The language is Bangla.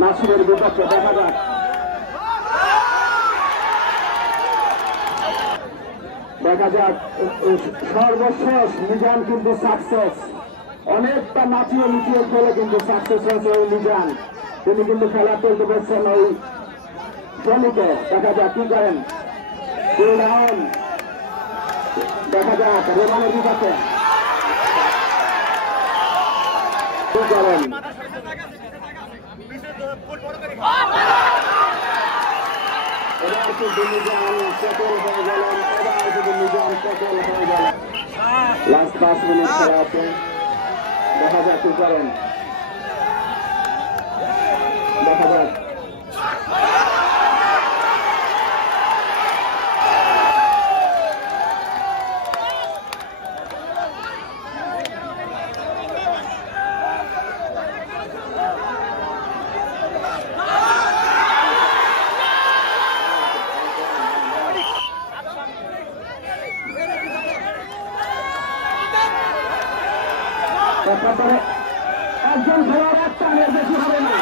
নাসিরের বিপক্ষে। দেখা যাক সর্বশেষ মিজান কিন্তু সাকসেস। অনেকটা নাচিয়ে মিটিয়ে খেলে কিন্তু সাকসেস হয়েছে ওই মিজান। তিনি কিন্তু খেলা চলতে পারছেন ওই জমিতে। দেখা যাক কি করেন। দেখা যাক রোমানের বিপক্ষে কি করেন। এবার কিন্তু মিজান সেটেল হয়ে গেলেন। এবার কিন্তু মিজান সেটেল হয়ে গেলেন। লাস্ট 5 মিনিট খেলা আছে। দেখা যাক কি করেন। দেখা যাক একজন খেলোয়াড় একটা বেশি হবে না।